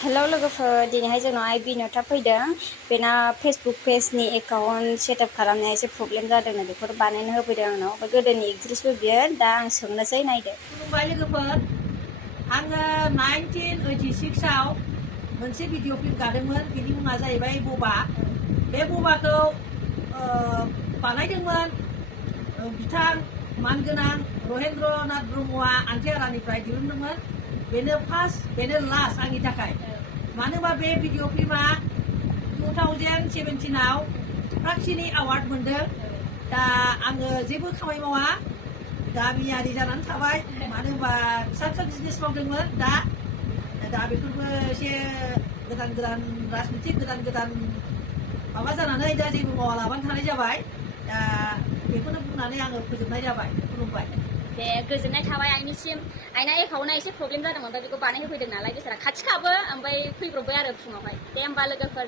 Hello लोगोफोर दिनैहाय जोंनाव आइ बिनता फैदों बेना फेसबुक पेजनि एकाउन्ट सेटआप खालामनाया एसे प्रब्लेम जादोंनो बेखौ बानायनो होफैदों आंनाव ओमफ्राय गोदोनि एक्ट्रेसबो बियो दा आं सोंनोसै नायदो। खुलुमबाय लोगोफोर आङो 1986 आव मोनसे भिडिअ फिल्म गादोंमोन बिनि मुङा जाहैबाय बबा बे बबाखौ बानायदोंमोन बिथां मानगोनां रहेन्द्रनाथ ब्रह्मआ आन्थेरानिफ्राय दिहुनदोंमोन बेनो फार्स्ट बेनो लास्ट आंनि थाखाय मानो होनबा बे भिडिअ फिल्मा 2017 आव प्राक्सिनि एवार्ड मोनदों दा आङो जेबो खामानि मावा गामियारि जानानै थाबाय मानो होनबा फिसा फिसा बिजनेस मावदोंमोन दा बेफोरबो एसे गोदान गोदान राजनितिक गोदान गोदान माबा जानानै दा जेबो मावालाबानो थानाय जाबाय दा बेखौनो बुंनानै आङो फोजोबनाय जाबाय खुलुमबाय। दे गोजोननाय थाबाय आइनिसिम आइना एकाउन्टआ एसे प्रब्लेम जादोंमोन ओमफ्राय बेखौ बानायहोफैदों नालाय बेसारा खाथिखाबो ओमफ्राय फैब्रबबाय आरो फुङावहाय दे होमबा लोगोफोर।